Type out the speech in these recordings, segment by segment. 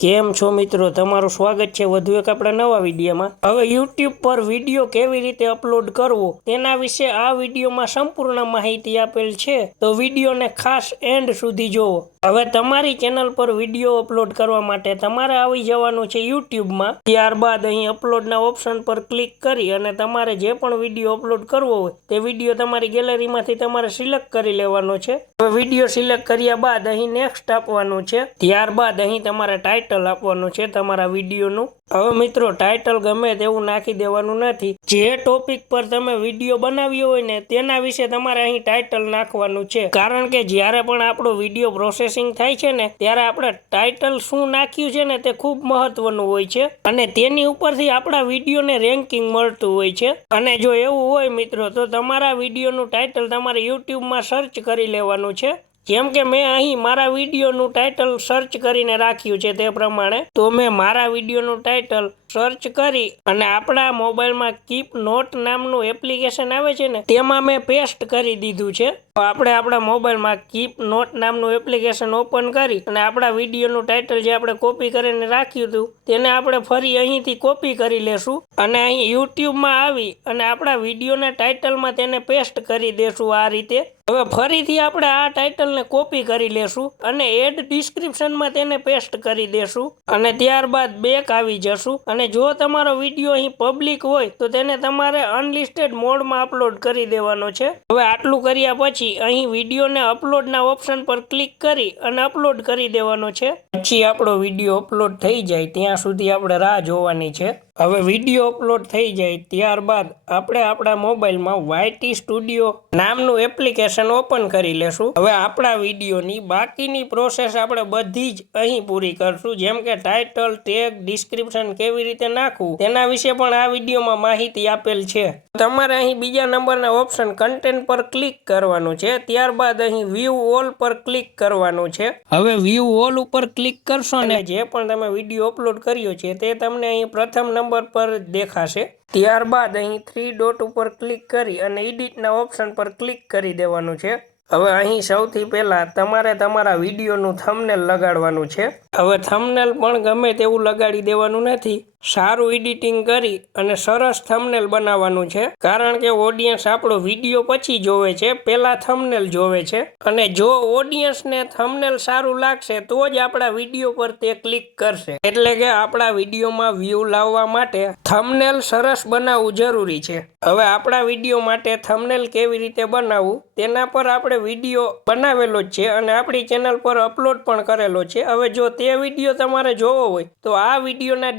કેમ છો મિત્રો? તમારું સ્વાગત છે વધુ એક આપણા નવા વિડીયોમાં. હવે યુટ્યુબ પર વીડિયો કેવી રીતે અપલોડ કરવો તેના વિશે આ વિડીયોમાં સંપૂર્ણ માહિતી આપેલ છે. તો વિડીયોને ખાસ એન્ડ સુધી જોવો. હવે તમારી ચેનલ પર વીડિયો અપલોડ કરવા માટે તમારે આવી જવાનું છે યુટ્યુબમાં. ત્યારબાદ અહીં અપલોડના ઓપ્શન પર ક્લિક કરી અને તમારે જે પણ વીડિયો અપલોડ કરવો હોય, તે વીડિયો તમારી ગેલેરીમાંથી તમારે સિલેક્ટ કરી લેવાનો છે. હવે વીડિયો સિલેક્ટ કર્યા બાદ અહીં નેક્સ્ટ આપવાનું છે. ત્યારબાદ અહીં તમારે ટાઇટલ આપવાનું છે તમારા વિડીયોનું હવે મિત્રો ટાઇટલ ગમે તેવું નાખી દેવાનું નથી. જે ટોપિક પર તમે વીડિયો બનાવ્યો હોય ને, તેના વિશે તમારે અહીં ટાઇટલ નાખવાનું છે. કારણ કે જ્યારે પણ આપણો વીડિયો પ્રોસેસિંગ થાય છે ને, ત્યારે આપણે ટાઇટલ શું નાખ્યું છે ને, તે ખૂબ મહત્વનું હોય છે. અને તેની ઉપરથી આપણા વિડીયોને રેન્કિંગ મળતું હોય છે. અને જો એવું હોય મિત્રો, તો તમારા વિડીયોનું ટાઇટલ તમારે યુટ્યુબમાં સર્ચ કરી લેવાનું છે. જેમ કે મેં અહીં મારા વિડીયોનું ટાઇટલ સર્ચ કરીને રાખ્યું છે તે પ્રમાણે, તો મેં મારા વિડીયોનું ટાઇટલ સર્ચ કરી અને આપણા મોબાઈલમાં કીપ નોટ નામનું એપ્લિકેશન આવે છે ને, તેમાં મેં પેસ્ટ કરી દીધું છે. તો આપણે આપણા મોબાઈલમાં કીપ નોટ નામનું એપ્લિકેશન ઓપન કરી અને આપણા વિડીયોનું ટાઇટલ જે આપણે કોપી કરીને રાખ્યું હતું, તેને આપણે ફરી અહીંથી કોપી કરી લેશું અને અહીં યુટ્યુબમાં આવી અને આપણા વિડીયોના ટાઇટલમાં તેને પેસ્ટ કરી દેશું આ રીતે. હવે ફરીથી આપણે આ ટાઇટલને કોપી કરી લેશું અને એડ ડિસ્ક્રિપ્શનમાં તેને પેસ્ટ કરી દેશું અને ત્યારબાદ બેક આવી જશું અને જો તમારો વીડિયો અહીં પબ્લિક હોય, તો તેને તમારે અનલિસ્ટેડ મોડમાં અપલોડ કરી દેવાનો છે. હવે આટલું કર્યા પછી અહીં વિડીયોને અપલોડના ઓપ્શન પર ક્લિક કરી અને અપલોડ કરી દેવાનો છે. પછી આપણો વીડિયો અપલોડ થઈ જાય, ત્યાં સુધી આપણે રાહ જોવાની છે. હવે વીડિયો અપલોડ થઈ જાય ત્યારબાદ આપણે આપણા મોબાઈલમાં વાયટી સ્ટુડિયો નામનું એપ્લિકેશન ઓપન કરી લેશું. હવે આપણા વિડીયોની બાકીની પ્રોસેસ આપણે બધી જ અહીં પૂરી કરશું. જેમ કે ટાઇટલ, ટેગ, ડિસ્ક્રિપ્શન કેવી રીતે નાખવું, તેના વિશે પણ આ વિડીયોમાં માહિતી આપેલ છે. તમારે અહીં બીજા નંબરના ઓપ્શન કન્ટેન્ટ પર ક્લિક કરવાનું છે. ત્યારબાદ અહીં વ્યૂ ઓલ પર ક્લિક કરવાનું છે. હવે વ્યૂ ઓલ ઉપર ક્લિક કરશો ને જે પણ તમે વીડિયો અપલોડ કર્યો છે તે તમને અહીં પ્રથમ નંબર પર દેખાશે. ત્યારબાદ અહીં થ્રી ડોટ ઉપર ક્લિક કરી અને એડિટના ઓપ્શન પર ક્લિક કરી દેવાનું છે. હવે અહીં સૌથી પહેલાં તમારે તમારા વિડીયોનું થમનેલ લગાડવાનું છે. હવે થમનેલ પણ ગમે તેવું લગાડી દેવાનું નથી. સારું એડિટિંગ કરી અને સરસ થંબનેલ બનાવવાનું છે. કારણ કે ઓડિયન્સ આપણો વીડિયો પછી જોવે છે, પહેલા થંબનેલ જોવે છે. અને જો ઓડિયન્સને થંબનેલ સારું લાગશે, તો જ આપણા વીડિયો પર તે ક્લિક કરશે. એટલે કે આપણા વિડીયોમાં વ્યૂ લાવવા માટે થંબનેલ સરસ બનાવવું જરૂરી છે. હવે આપણા વીડિયો માટે થંબનેલ કેવી રીતે બનાવવું, તેના પર આપણે વીડિયો બનાવેલો જ છે અને આપણી ચેનલ પર અપલોડ પણ કરેલો છે. હવે જો તે વીડિયો તમારે જોવો હોય, તો આ વિડીયોના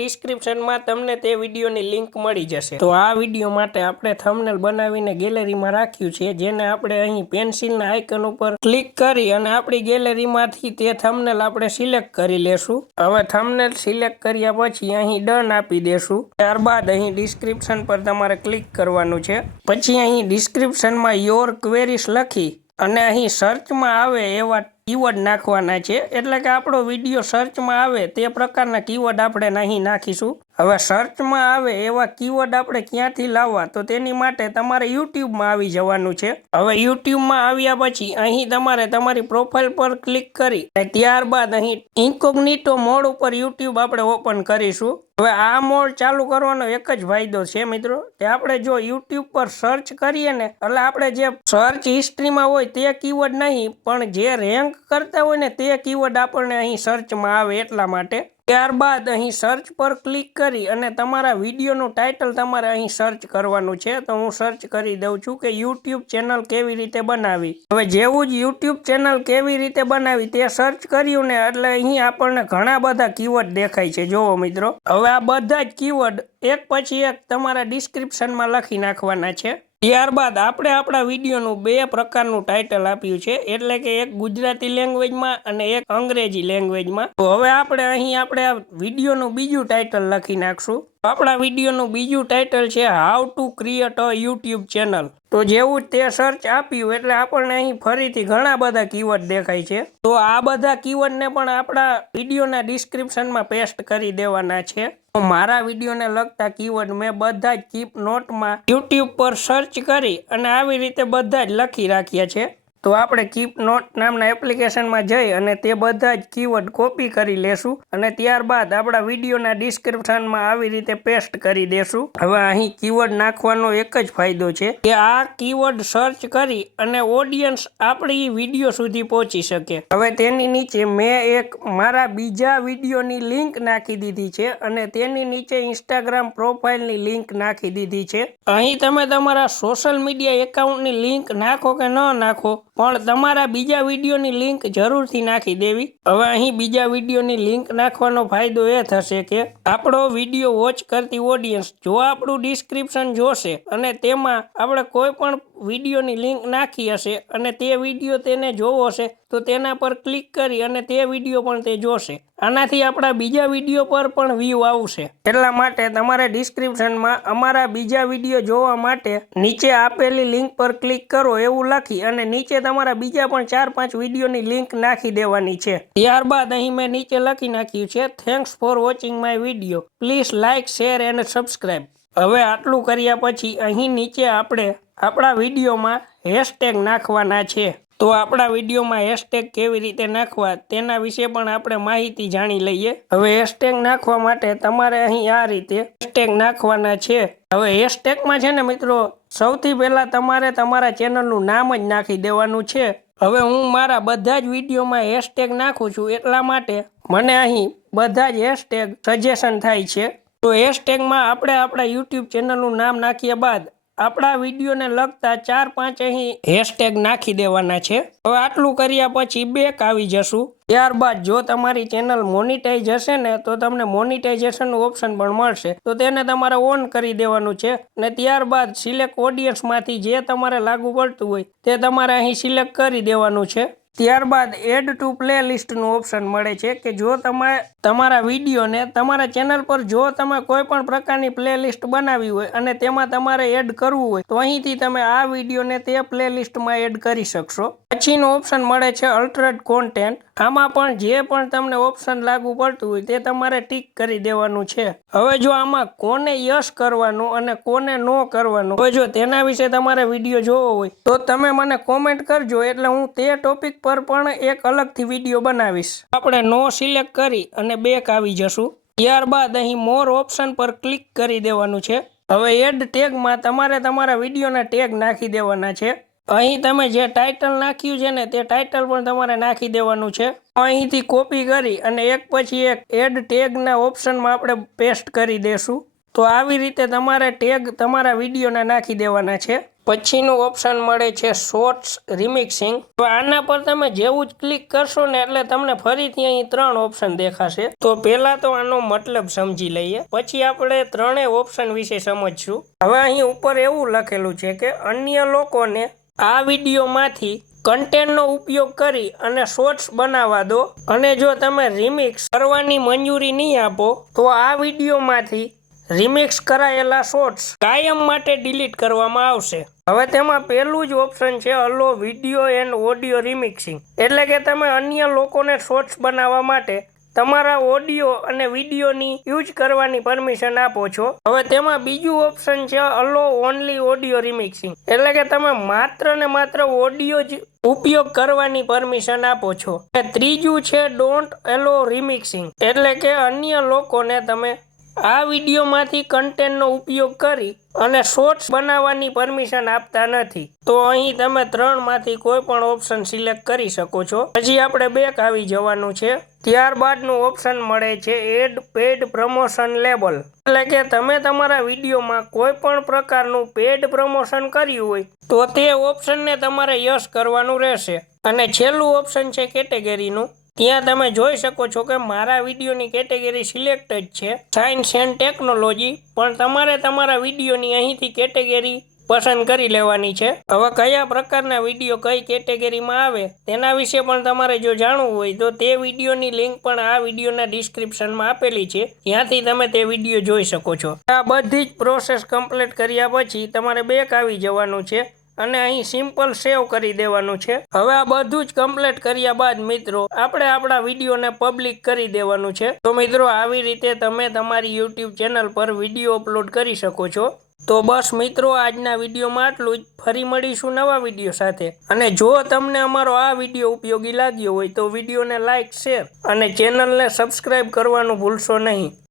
ડિસ્ક્રિપ્શનમાં તમને તે વિડીયોની લિંક મળી જશે. તો આ વીડિયો માટે આપણે થંબનેલ બનાવીને ગેલેરીમાં રાખ્યું છે, જેને આપણે અહીં પેન્સિલના આઇકન ઉપર ક્લિક કરી અને આપણી ગેલેરીમાંથી તે થંબનેલ આપણે સિલેક્ટ કરી લેશું. હવે થંબનેલ સિલેક્ટ કર્યા પછી અહીં ડન આપી દેશું. ત્યારબાદ અહીં ડિસ્ક્રિપ્શન પર તમારે ક્લિક કરવાનું છે. પછી અહીં ડિસ્ક્રિપ્શનમાં યોર ક્વેરીસ લખી અને અહીં સર્ચમાં આવે એવા કીવર્ડ નાખવાના છે. એટલે કે આપણો વીડિયો સર્ચમાં આવે તે પ્રકારના કીવર્ડ આપણે અહીં નાખીશું. હવે સર્ચમાં આવે એવા કીવર્ડ આપણે ક્યાંથી લાવવા? તો તેની માટે તમારે યુટ્યુબમાં આવી જવાનું છે. હવે યુટ્યુબમાં આવ્યા પછી અહીં તમારે તમારી પ્રોફાઇલ પર ક્લિક કરી અને ત્યારબાદ અહીં ઇન્કોગ્નિટો મોડ ઉપર યુટ્યુબ આપણે ઓપન કરીશું. હવે આ મોડ ચાલુ કરવાનો એક જ ફાયદો છે મિત્રો. કે આપણે જો યુટ્યુબ પર સર્ચ કરીએ ને, એટલે આપણે જે સર્ચ હિસ્ટ્રીમાં હોય તે કીવર્ડ નહીં, પણ જે રેન્ક કરતા હોય ને તે કીવર્ડ આપણને અહીં સર્ચમાં આવે એટલા માટે. ત્યારબાદ અહીં સર્ચ પર ક્લિક કરી અને તમારા વિડીયોનું ટાઇટલ તમારે અહીં સર્ચ કરવાનું છે. તો હું સર્ચ કરી દઉં છું કે યુટ્યુબ ચેનલ કેવી રીતે બનાવી. હવે જેવું જ યુટ્યુબ ચેનલ કેવી રીતે બનાવી તે સર્ચ કર્યું ને, એટલે અહીં આપણને ઘણા બધા કીવર્ડ દેખાય છે. જોવો મિત્રો. હવે આ બધા જ કીવર્ડ એક પછી એક તમારા ડિસ્ક્રિપ્શનમાં લખી નાખવાના છે. ત્યારબાદ આપણે આપણા વિડીયોનું બે પ્રકારનું ટાઇટલ આપ્યું છે. એટલે કે એક ગુજરાતી લેંગ્વેજમાં અને એક અંગ્રેજી લેંગ્વેજમાં તો હવે આપણે અહીં આપણે વિડીયોનું બીજું ટાઇટલ લખી નાખશું. આપણા વિડીયોનું બીજું ટાઇટલ છે how to create a YouTube channel તો જેવું તે સર્ચ આપ્યું એટલે આપણને અહીં ફરીથી ઘણા બધા કીવર્ડ દેખાય છે. તો આ બધા કીવર્ડને પણ આપણા વિડીયોના ડિસ્ક્રિપ્શનમાં પેસ્ટ કરી દેવાના છે. મારા વિડીયોને લગતા કીવર્ડ મેં બધા જ કીપ નોટમાં યુટ્યુબ પર સર્ચ કરી અને આવી રીતે બધા જ લખી રાખ્યા છે. તો આપણે કીપ નોટ નામના એપ્લિકેશનમાં જઈ અને તે બધા જ કીવર્ડ કોપી કરી લેશું અને ત્યારબાદ આપણા વિડીયોના ડિસ્ક્રિપ્શનમાં આવી રીતે પેસ્ટ કરી દેશું. હવે અહીં કીવર્ડ નાખવાનો એક જ ફાયદો છે કે આ કીવર્ડ સર્ચ કરી અને ઓડિયન્સ આપણી વીડિયો સુધી પહોંચી શકે. હવે તેની નીચે મેં એક મારા બીજા વિડીયોની લિંક નાખી દીધી છે અને તેની નીચે ઇન્સ્ટાગ્રામ પ્રોફાઇલની લિંક નાખી દીધી છે. અહીં તમે તમારા સોશિયલ મીડિયા એકાઉન્ટની લિંક નાખો કે ન નાખો પણ તમારા બીજા વિડીયોની લિંક જરૂરથી નાખી દેવી. હવે અહીં બીજા વિડીયોની લિંક નાખવાનો ફાયદો એ થશે કે આપણો વીડિયો વોચ કરતી ઓડિયન્સ જો આપણું ડિસ્ક્રિપ્શન જોશે અને તેમાં આપણે કોઈ પણ વિડીયોની લિંક નાખી હશે અને તે વીડિયો તેને જોવો હશે, તો તેના પર ક્લિક કરી અને તે વીડિયો પણ તે જોશે. આનાથી આપણા બીજા વીડિયો પર પણ વ્યૂ આવશે. એટલા માટે તમારે ડિસ્ક્રિપ્શનમાં અમારા બીજા વીડિયો જોવા માટે નીચે આપેલી લિંક પર ક્લિક કરો એવું લખી અને નીચે તમારા બીજા પણ ચાર પાંચ વિડીયોની લિંક નાખી દેવાની છે. ત્યારબાદ અહીં મેં નીચે લખી નાખ્યું છે thanks for watching my video please like share and subscribe હવે આટલું કર્યા પછી અહીં નીચે આપણે આપણા વિડીયોમાં હેશટેગ નાખવાના છે. તો આપણા વિડીયોમાં હેશટેગ કેવી રીતે નાખવા તેના વિશે પણ આપણે માહિતી જાણી લઈએ. હવે હેશટેગ નાખવા માટે તમારે અહીં આ રીતે હેશટેગ નાખવાના છે. હવે હેશટેગમાં છે ને મિત્રો, સૌથી પહેલાં તમારે તમારા ચેનલનું નામ જ નાખી દેવાનું છે. હવે હું મારા બધા જ વિડીયોમાં હેશટેગ નાખું છું એટલા માટે મને અહીં બધા જ હેશટેગ સજેશન થાય છે. તો હેશટેગમાં આપણે આપણા યુટ્યુબ ચેનલનું નામ નાખ્યા બાદ આપણા વિડીયોને લગતા ચાર પાંચ અહીં હેશટેગ નાખી દેવાના છે. હવે આટલું કર્યા પછી બેક આવી જશું. ત્યારબાદ જો તમારી ચેનલ મોનિટાઈઝ હશે ને, તો તમને મોનિટાઇઝેશનનું ઓપ્શન પણ મળશે. તો તેને તમારે ઓન કરી દેવાનું છે. અને ત્યારબાદ સિલેક્ટ ઓડિયન્સમાંથી જે તમારે લાગુ પડતું હોય, તે તમારે અહીં સિલેક્ટ કરી દેવાનું છે. ત્યારબાદ એડ ટુ પ્લે લિસ્ટનું ઓપ્શન મળે છે કે જો તમે તમારા વિડીયોને તમારા ચેનલ પર જો તમે કોઈ પણ પ્રકારની પ્લે લિસ્ટ બનાવી હોય અને તેમાં તમારે એડ કરવું હોય, તો અહીંથી તમે આ વિડીયોને તે પ્લે લિસ્ટમાં એડ કરી શકશો. પછીનું ઓપ્શન મળે છે અલ્ટરેટ કોન્ટેન્ટ આમાં પણ જે પણ તમને ઓપ્શન લાગુ પડતું હોય તે તમારે ટીક કરી દેવાનું છે. હવે જો આમાં કોને યશ કરવાનું અને કોને નો કરવાનું, હવે જો તેના વિશે તમારે વીડિયો જોવો હોય, તો તમે મને કોમેન્ટ કરજો, એટલે હું તે ટોપિક પર પણ એક અલગથી વીડિયો બનાવીશ. આપણે નો સિલેક્ટ કરી અને બેક આવી જશું. ત્યારબાદ અહીં મોર ઓપ્શન પર ક્લિક કરી દેવાનું છે. હવે એડ ટેગમાં તમારે તમારા વિડીયોના ટેગ નાખી દેવાના છે. અહીં તમે જે ટાઇટલ નાખ્યું છે ને, તે ટાઇટલ પણ તમારે નાખી દેવાનું છે. અહીંથી કોપી કરી અને એક પછી એક એડ ટેગના ઓપ્શનમાં આપણે પેસ્ટ કરી દેશું. તો આવી રીતે તમારે ટેગ તમારા વિડીયોના નાખી દેવાના છે. પછીનું ઓપ્શન મળે છે શોર્ટ્સ રિમિક્સિંગ તો આના પર તમે જેવું જ ક્લિક કરશો ને, એટલે તમને ફરીથી અહીં ત્રણ ઓપ્શન દેખાશે. તો પહેલા તો આનો મતલબ સમજી લઈએ. પછી આપણે ત્રણેય ઓપ્શન વિશે સમજશું. હવે અહીં ઉપર એવું લખેલું છે કે અન્ય લોકોને આ વિડીયોમાંથી કન્ટેન્ટનો ઉપયોગ કરી અને શોર્ટ્સ બનાવવા દો. અને જો તમે રિમિક્સ કરવાની મંજૂરી નહીં આપો, તો આ વિડીયોમાંથી રિમિક્સ કરાયેલા શોર્ટ્સ કાયમ માટે ડિલીટ કરવામાં આવશે. હવે તેમાં પહેલું જ ઓપ્શન છે allow video and audio remixing એટલે કે તમે અન્ય લોકોને શોર્ટ્સ બનાવવા માટે તમારા ઓડિયો અને વિડીયોની યુઝ કરવાની પરમિશન આપો છો. હવે તેમાં બીજું ઓપ્શન છે અલો ઓનલી ઓડિયો રિમિક્સિંગ એટલે કે તમે માત્ર ને માત્ર ઓડિયો જ ઉપયોગ કરવાની પરમિશન આપો છો. ત્રીજું છે ડોન્ટ એલો રિમિક્સિંગ એટલે કે અન્ય લોકોને તમે આ વિડીયોમાંથી કન્ટેન્ટનો ઉપયોગ કરી અને શોર્ટ્સ બનાવવાની પરમિશન આપતા નથી. તો અહીં તમે ત્રણમાંથી કોઈ પણ ઓપ્શન સિલેક્ટ કરી શકો છો. હજી આપણે બેક આવી જવાનું છે. ત્યારબાદનું ઓપ્શન મળે છે એડ પેડ પ્રમોશન લેબલ. એટલે કે તમે તમારા વિડીયોમાં કોઈ પણ પ્રકારનું પેડ પ્રમોશન કર્યું હોય, તો તે ઓપ્શનને તમારે યસ કરવાનું રહેશે. અને છેલ્લું ઓપ્શન છે કેટેગરીનું. ત્યાં તમે જોઈ શકો છો કે મારા વિડીયોની કેટેગરી સિલેક્ટ જ છે. સાયન્સ એન્ડ ટેકનોલોજી, પણ તમારે તમારા વિડીયોની અહીંથી કેટેગરી પસંદ કરી લેવાની છે. હવે કયા પ્રકારના વીડિયો કઈ કેટેગરીમાં આવે, તેના વિશે પણ તમારે જો જાણવું હોય, તો તે વિડીયોની લિંક પણ આ વિડીયોના ડિસ્ક્રિપ્શનમાં આપેલી છે. ત્યાંથી તમે તે વીડિયો જોઈ શકો છો. આ બધી જ પ્રોસેસ કમ્પ્લીટ કર્યા પછી તમારે બેક આવી જવાનું છે. અને અહીં સિમ્પલ સેવ કરી દેવાનું છે. હવે આ બધું જ કમ્પ્લીટ કર્યા બાદ મિત્રો, આપણે આપણા વિડીયોને પબ્લિક કરી દેવાનું છે. તો મિત્રો, આવી રીતે તમે તમારી યુટ્યુબ ચેનલ પર વીડિયો અપલોડ કરી શકો છો. તો બસ મિત્રો, આજના વિડીયોમાં આટલું જ. ફરી મળીશું નવા વીડિયો સાથે. અને જો તમને અમારો આ વીડિયો ઉપયોગી લાગ્યો હોય તો વિડીયોને લાઇક શેર અને ચેનલને સબસ્ક્રાઈબ કરવાનું ભૂલશો નહીં.